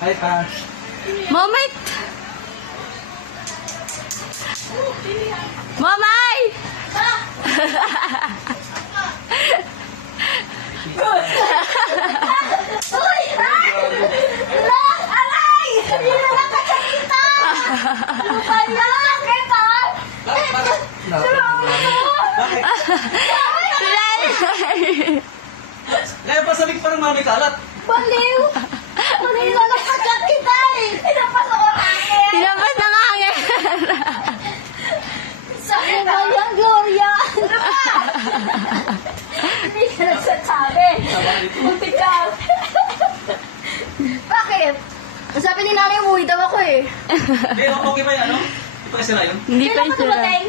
Ay, pa. Moment! Mamay! Uy! Ay! Look! Aray! Hindi na nakakakita! Ano ba yan? Sakit ah! Bakit? Kaya pasalik pa ng mami kalat. Baliw! Hindi na nakakakita eh! Pinapasok ang akin! Tinabas ng hangin! Sakit ba yan, Gloria? Ano ba? Hindi ka nagsasabi. Muntik ka. Bakit? Sabi ni nanay, umuwi daw ako eh. Hindi, okay ba yan, ano? Hindi pa kasi na yun? Hindi pa Kailan ka sila. dumating?